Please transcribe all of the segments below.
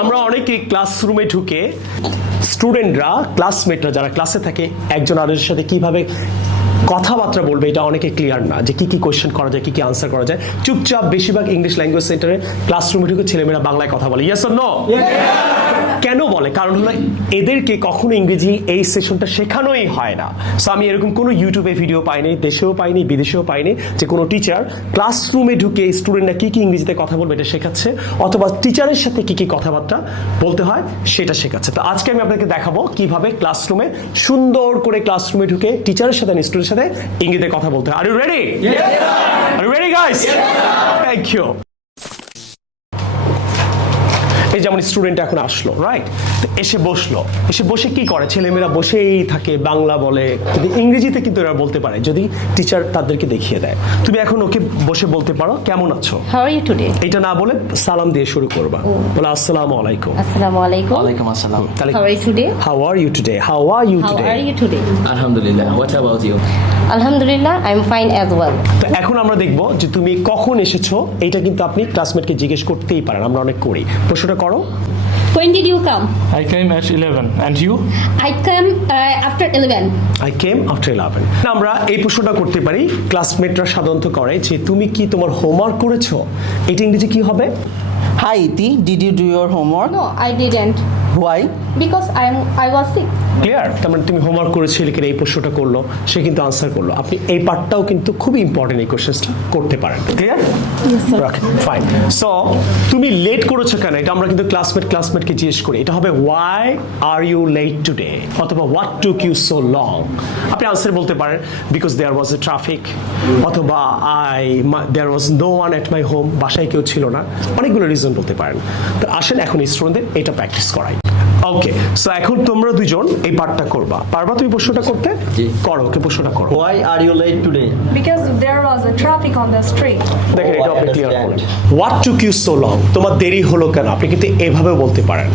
আমরা অনেকে ক্লাসরুমে ঢুকে স্টুডেন্টরা ক্লাসমেটরা যারা ক্লাসে থাকে একজন আরেকজনের সাথে কিভাবে কথাবার্তা বলবে এটা অনেকে ক্লিয়ার না, যে কি কি কোয়েশ্চেন করা যায়, কি কি আনসার করা যায়। চুপচাপ বেশিরভাগ ইংলিশ ল্যাঙ্গুয়েজ সেন্টারে ক্লাসরুমে ঢুকে ছেলেমেয়েরা বাংলায় কথা বলে। Yes or no? কেন বলে? কারণ হলো এদেরকে কখনো ইংরেজি এই সেশনটা শেখানোই হয় না। সো আমি এরকম কোনো ইউটিউবে ভিডিও পাইনি, দেশেও পাইনি, বিদেশেও পাইনি, যে কোনো টিচার ক্লাসরুমে ঢুকে স্টুডেন্টরা কি কি ইংরেজিতে কথা বলবে এটা শেখাচ্ছে, অথবা টিচারের সাথে কি কি কথাবার্তা বলতে হয় সেটা শেখাচ্ছে। তো আজকে আমি আপনাকে দেখাবো কিভাবে ক্লাসরুমে সুন্দর করে ক্লাসরুমে ঢুকে টিচারের সাথে স্টুডেন্টের সাথে ইংরেজিতে কথা বলতে হয়। Are you ready? Are you ready guys? Thank you. এই যেমন স্টুডেন্ট এখন আসলো, রাইট? এসে বসলো, এসে বসে কি করে? ছেলেমেয়েরা বসেই থাকে, বাংলা বলে, কিন্তু ইংরেজিতে কিন্তু এরা বলতে পারে যদি টিচার তাদেরকে দেখিয়ে দেয়। তুমি এখন ওকে বসে বলতে পারো কেমন আছো, হাউ আর ইউ টুডে। এটা না বলে সালাম দিয়ে শুরু করবা। বলে আসসালামু আলাইকুম। আসসালামু আলাইকুম। ওয়ালাইকুম আসসালাম। তাহলে how are you today. How are you today. How are you how today. Are you today. আলহামদুলিল্লাহ। What about you? আলহামদুলিল্লাহ, I am fine as well. তো এখন আমরা দেখবো যে তুমি কখন এসেছো, এটা কিন্তু আপনি ক্লাসমেটকে জিজ্ঞেস করতেই পারেন, আমরা অনেক করি। প্রশ্নটা করো। When did you come? I came at 11. And you? I came after 11. I came after 11. আমরা এই প্রশ্নটা করতে পারি, ক্লাসমেটরা সাধারণত করে যে তুমি কি তোমার হোমওয়ার্ক করেছো, এটা ইংরেজি কি হবে? Hi Iti, did you do your homework? No, I didn't. Why? Because I was sick. Clear? তার মানে তুমি হোমওয়ার্ক করেছিলে কিনা এই প্রশ্নটা করলো, সে কিন্তু আনসার করলো। আপনি এই পার্টটাও কিন্তু খুবই ইম্পর্টেন্ট, এই কোশ্চেনটা করতে পারেন। ক্লিয়ার? ফাইন। সো তুমি লেট করেছো কেন, এটা আমরা কিন্তু ক্লাসমেটকে জিজ্ঞেস করি। এটা হবে why are you late today, অথবা what took you so long. আপনি আনসার বলতে পারেন because there was a traffic, অথবা there was no one at my home, বাসায় কেউ ছিল না। অনেকগুলো রিজন বলতে পারেন। তো আসেন এখন স্টুডেন্টদের এটা প্র্যাকটিস করাই। ওকে, সো এখন তোমরা দুজন এই পার্টটা করবা। পারবা তুমি প্রশ্নটা করতে? করো, ওকে প্রশ্নটা করো। Why are you late today? Because there was a traffic on the street. দেখেন এটা I আপনি ক্লিয়ার understand. করেন। What took you so long, তোমার দেরি হলো কেন, আপনি কিন্তু এভাবেও বলতে পারেন।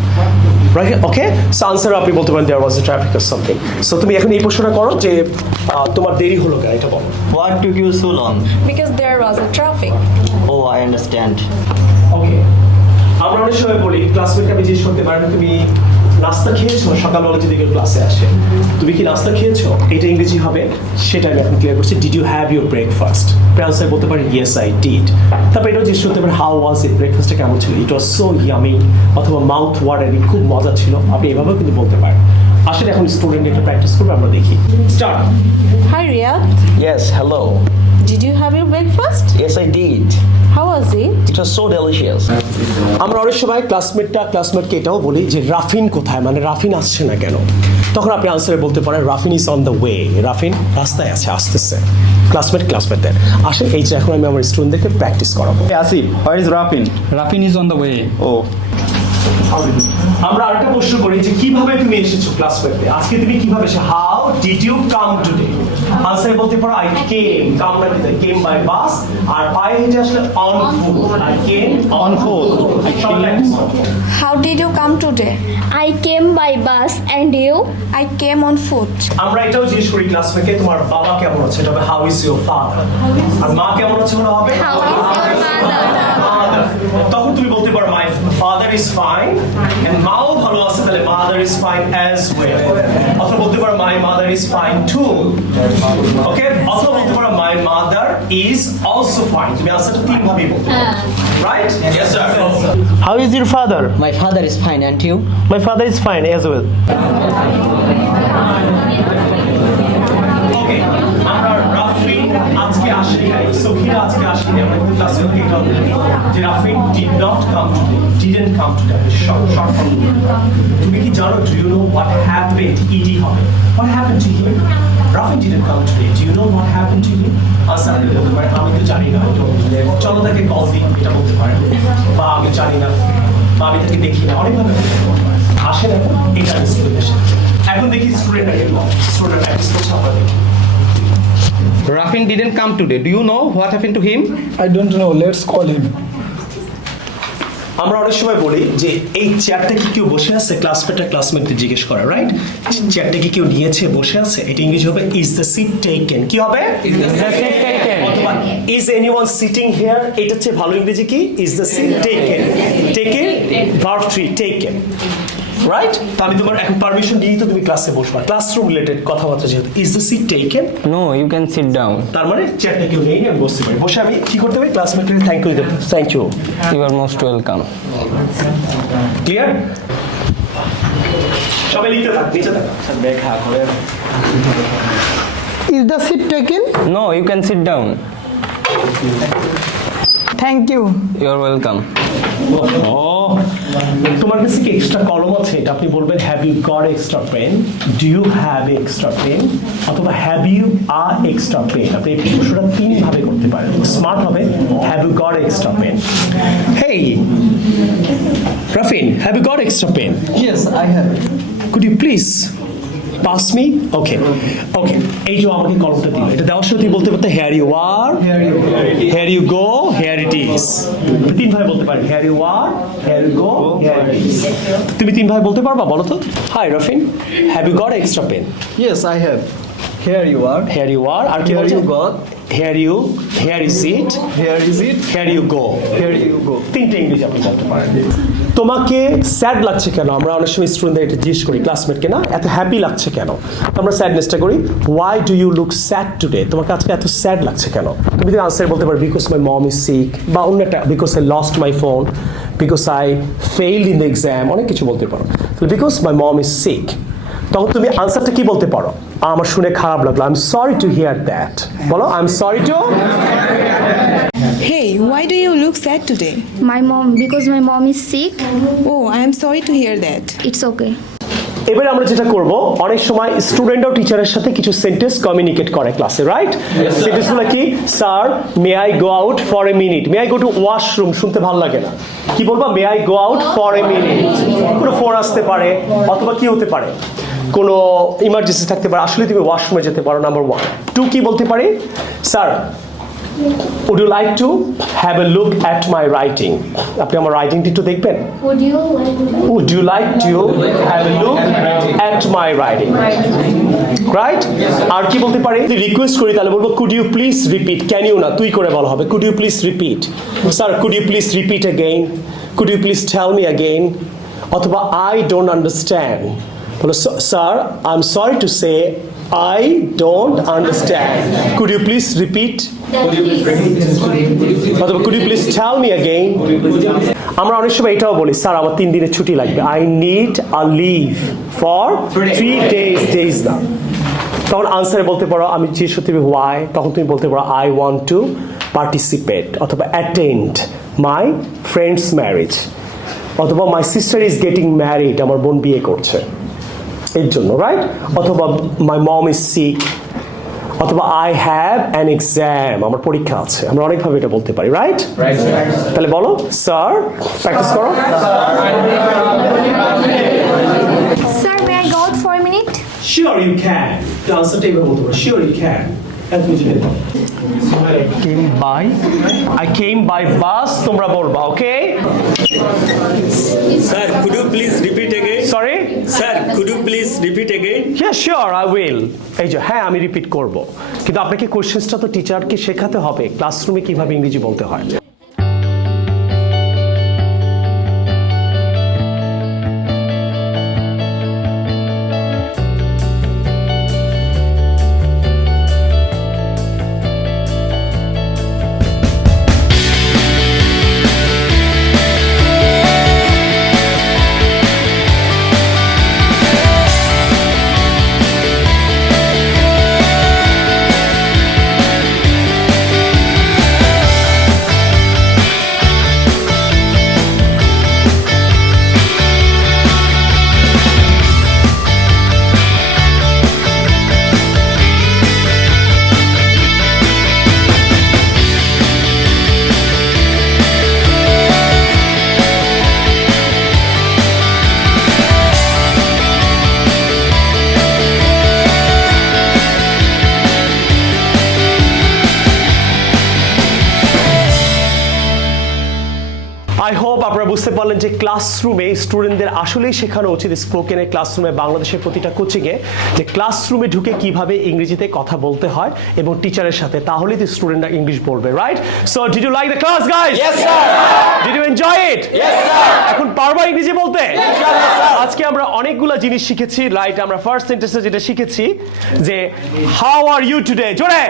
রাইট? ওকে, সো আনসার আপনি বলতে পারেন there was a traffic or something. So তুমি এখন এই প্রশ্নটা করো যে তোমার দেরি হলো কেন, এটা বলো। What took you so long? Because there was a traffic. Oh, I understand. ওকে, আমরা অনেক সময় বলি ক্লাসমেটকে আমি জিজ্ঞেস করতে পারেন তুমি নাস্তা খেয়েছো, সকালবেলা যদি কেউ ক্লাসে আসে তুমি কি নাস্তা খেয়েছো, এটা ইংরেজি হবে। সেটা আমি এখন ক্লিয়ার করছি। Did you have your breakfast? Answer বলতে পারি ইয়েস আই ডিড। তারপর এটাও জিজ্ঞেস করতে পারি হাউ ওয়াজ ইট, ব্রেকফাস্টটা কেমন ছিল, ইট ওয়াজ সো ইয়ামি, অথবা মাউথ ওয়াটারিং, খুব মজা ছিল। আপনি এভাবেও কিন্তু বলতে পারেন। আসলে এখন স্টুডেন্ট এটা প্র্যাকটিস করবে, আমরা দেখি। Start. Hi Riyad, Yes, hello. did you have your breakfast? Yes, I did. How was it? It was so delicious. আমরা অনেক সময় ক্লাসমেটকে এটাও বলি যে রাফিন কোথায়, মানে রাফিন আসছে না কেন। তখন আপনি আনসারে বলতে পারেন রাফিন ইজ অন দ্য ওয়ে, রাফিন রাস্তায় আছে, আসতেছে। ক্লাসমেটদের আসে। এই যে এখন আমি আমার স্টুডেন্টদেরকে প্র্যাকটিস করাবো। Asif, where is Rafin? Rafin is on the way. Oh, আমরা আরেকটা প্রশ্ন করি যে কিভাবে তুমি এসেছো ক্লাসমেটে, আজকে তুমি কিভাবে এসে, how did you come today. Answer বলতে পারো আই কেম, কাম না দিতে কেম বাই বাস, আর পায়ে হেঁটে আসলে on foot, I came on foot. How did you come today? I came by bus and you? I came on foot. আমরা এটাও জিজ্ঞেস করি ক্লাসমেটকে তোমার বাবা কেমন আছে, এটা হবে হাউ ইজ ইউর ফাদার। আর মা কেমন আছে ওটা হবে How is your mother? তখন তুমি বলতে পারো my father is fine, and মাও ভালো আছে, তাহলে mother is fine as well. অথবা বলতে পারো my mother is fine too. Okay, অথবা বলতে পারো my mother is also fine. তুমি আনসারটা তিন ভাবেই বলতে পারো, right? Yes sir. how is your father? My father is fine, and you? My father is fine as well. ওকে, আমরা রাফিন আজকে আসেনি, সহিরা আজকে আসেনি, আমরা কিন্তু ক্লাসমেটকে এটা বলি যে Rafin did not come today, didn't come today. Short form. তুমি কি জানো, do you know what happened, ed হবে। What happened to him? Rafin didn't come today, do you know what happened to him? Answer বলতে পারেন আমি তো জানি না, চলো তাকে কল দিই, এটা বলতে পারেন। বা আমি জানি না, বা আমি তাকে দেখি না, অনেকভাবে আসেন। এখন এটা স্টুডেন্ট এখন দেখি স্টুডেন্টরা কি বলে। স্টুডেন্ট প্র্যাকটিস করছে, আমরা দেখি। Rafin didn't come today. Do you know what happened to him? I don't know. Let's call him. আমরা অনেক সময় বলি যে এই চেয়ারটা কি কেউ বসে আছে, ক্লাসমেটকে জিজ্ঞেস করে, রাইট? চেয়ারটা কি কেউ নিয়েছে, বসে আছে? এটা ইংরেজি হবে ইজ দ্য সিট টেকেন। কি হবে? অথবা ইজ এনিওয়ান সিটিং হিয়ার, এটা হচ্ছে ভালো ইংরেজি কি? Is the seat taken. Taken verb 3 taken, right? আমি তোমার এখন পারমিশন দিই তো তুমি ক্লাসে বসবা, ক্লাসরুম রিলেটেড কথাবার্তা যেহেতু। Is the seat taken, No, you can sit down. তার মানে চেয়ারটা কেউ নেই, আমি বসতে পারি। বসে আমি কি করতে পারি? ক্লাসমেটকে থ্যাংক ইউ দিতে, thank you. You are most welcome. Clear? সবাই লিখতে থাক, নিচে থাক। Is the seat taken? No, you can sit down. Thank you. You are welcome. তোমার কাছে কি এক্সট্রা কলম আছে? এটা আপনি বলবেন have you got extra pen, do you have extra pen, অথবা have you a extra pen. আপনি এই প্রশ্নটা 3 ভাবে করতে পারেন। স্মার্ট হবে have you got extra pen. Hey Rafin, have you got extra pen? Yes, I have. Could you please pass me? Okay. এই যে আমাকে কলমটা দিল, এটা দেওয়ার সময় তুমি বলতে পারতে here you are, here you go, here it is। 3 ভাবে বলতে পারি, here you are, here you go, here it is। তুমি 3 ভাবে বলতে পারবা? বলো তো। Hi Rafin, have you got extra pen? Yes, I have. Here you are. Here you are, আর কি Here বলছো? you got. Here is it, Here is it. here you go। Here you go. 3টে ইংরেজি আপনি বলতে পারেন। তোমাকে sad লাগছে কেন? আমরা অনেক সময় স্টুডেন্টদের এটা জিজ্ঞেস করি, ক্লাসমেটকে না, এত হ্যাপি লাগছে কেন? তো আমরা স্যাডনেসটা করি, why do you look sad today? তোমাকে আজকে এত স্যাড লাগছে কেন? তুমি যদি আনসার বলতে পারো because my mom is sick, বা অন্য একটা because I lost my phone, because I failed in the exam, অনেক কিছু বলতে পারো। তাহলে because my mom is sick, তখন তুমি আনসারটা কি বলতে পারো? আমার শুনে খারাপ লাগলো, I am sorry to hear that. বলো I am sorry too. Hey, why do you look sad today? Because my mom is sick. Oh, I am sorry to hear that. It's okay. এবারে আমরা যেটা করব, অনেক সময় স্টুডেন্টও টিচারের সাথে কিছু সেন্টেন্স কমিউনিকেট করে ক্লাসে, রাইট? সেন্টেন্সগুলো কি? Sir may I go out for a minute, may I go to washroom, শুনতে ভালো লাগে না, কি বলবো? May I go out for a minute. কোনো ফোন আসতে পারে, অথবা কি হতে পারে, কোনো ইমার্জেন্সি থাকতে পারে, আসলে তুমি ওয়াশরুমে যেতে পারো, নাম্বার 1। 2 কি বলতে পারি? Sir would you like to have a look at my writing? আপনি আমার রাইটিংটি একটু দেখবেন? Would you like to have a look at my writing? Right? আর কি বলতে পারি? যদি রিকোয়েস্ট করি তাহলে বলবো could you please repeat? Can you না, তুই করে বলা হবে, could you please repeat? Sir, could you please repeat again? Could you please tell me again? অথবা I don't understand, বলো sir I'm sorry to say I don't understand. Could you please repeat? অথবা could you please tell me again? আমরা অনেক সময় এটাও বলি, sir আমার 3 দিনের ছুটি লাগবে, I need a leave for 3 days না। তখন আনসারে বলতে পারো, আমি যে সত্যি why, তখন তুমি বলতে পারো I want to participate, অথবা attend my friend's marriage, অথবা my sister is getting married, আমার বোন বিয়ে করছে এর জন্য, রাইট? অথবা মাই মম ইজ সিক, অথবা আই হ্যাভ অ্যান এক্সাম, আমার পরীক্ষা আছে। আমরা অনেকভাবে এটা বলতে পারি, রাইট? তাহলে বলো স্যার, প্র্যাকটিস করো। Sir, may I go out for a minute? Sure you can, আনসারটা এবার বলতে পারো, sure you can. I came by bus, তোমরা বলবা, ওকে? Sir, could you please repeat again? Sorry? Sir, could you please repeat again? Yeah, sure, I will. এই যে হ্যাঁ, আমি রিপিট করব, কিন্তু আপনাকে কোশ্চেনটা তো টিচারকে শেখাতে হবে ক্লাসরুমে কিভাবে ইংরেজি বলতে হয়। আই হোপ আপনারা বুঝতে পারলেন যে ক্লাসরুমে স্টুডেন্টদের আসলেই শেখানো উচিত স্পোকেনের ক্লাসরুমে বাংলাদেশের প্রতিটা কোচিংয়ে যে ক্লাসরুমে ঢুকে কিভাবে ইংরেজিতে কথা বলতে হয় এবং টিচারের সাথে, তাহলেই তো স্টুডেন্টরা ইংলিশ বলবে, right? So did you like the class guys? Yes, sir. Did you enjoy it? Yes, sir. এখন পারবা ইংরেজি বলতে? Inshallah, sir. আজকে আমরা অনেকগুলা জিনিস শিখেছি, রাইট? আমরা ফার্স্ট সেন্টেন্সে যেটা শিখেছি যে হাউ আর ইউ টুডে, জোরে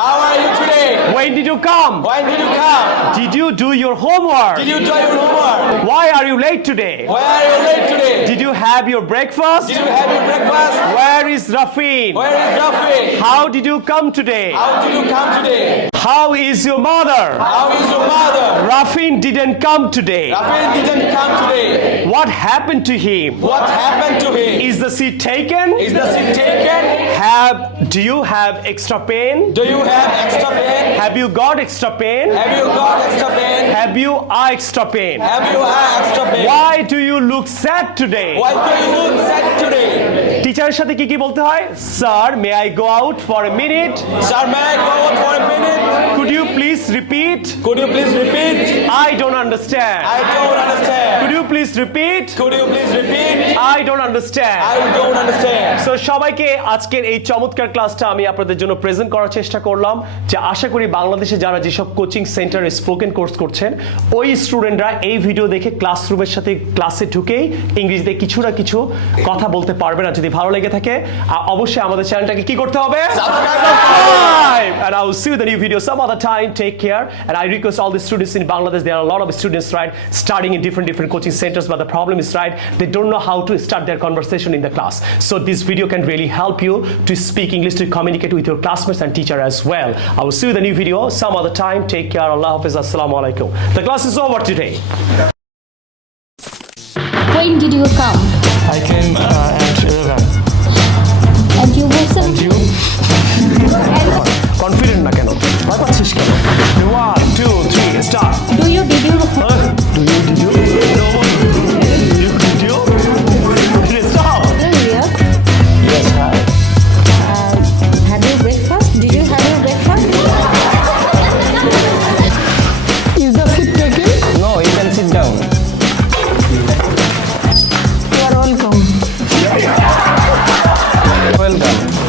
How are you today? when did you come, Why did you come? did you do your homework, Did you do your homework? why are you late today, Why are you late today? did you have your breakfast, Did you have your breakfast? where is Rafin, Where is Rafi? how did you come today, How did you come today? how is your mother, How is your mother? Rafin didn't come today, Rafi didn't come today. what happened to him, What happened to him? is the seat taken, Is the seat taken? do you have extra pen, Do you have extra pen? have you got extra pen, Have you got extra pen? have you extra pen, Have you extra pen? why do you look sad today, Why do you look sad today? টিচারের সাথে কি কি বলতে হয়? Sir may I go out for a minute, Sir, may I go out for a minute? could you please repeat, Could you please repeat? I don't understand, I don't understand. could you please repeat, Could you please repeat? I don't understand. I don't understand. So সবাইকে আজকের এই চমৎকার ক্লাসটা আমি আপনাদের জন্য present করার চেষ্টা করলাম, যে আশা করি বাংলাদেশে যারা যেসব কোচিং সেন্টারে স্পোকেন কোর্স করছেন ওই স্টুডেন্টরা এই ভিডিও দেখে ক্লাসরুমের সাথে ক্লাসে ঢুকেই ইংরেজিতে কিছু না কিছু কথা বলতে পারবে না। যদি ভালো লেগে থাকে অবশ্যই আমাদের চ্যানেলটাকে কি করতে হবে? Subscribe. And I will see you in the new video some other time. Take care. And I request all the students in Bangladesh, there are a lot of students, right, starting in different coaching centers, but the problem is, right, they don't know how to start their conversation in the class. So this video can really help you to speak English, to communicate with your classmates and teacher as well. I will see you in the new video some other time. Take care. Allah Hafiz. Assalamu alaikum. The class is over today. When did you come? I came at 11. And you were And you? Confident না কেন? ভয় পাচ্ছিস কেন? 1, 2, 3, start. did you Did you? No. Did you? Stop. Hello, Riyadh. Yes, hi. Have you breakfast? Did you have your breakfast? Is the seat taken? No, you can sit down. You are welcome. Welcome.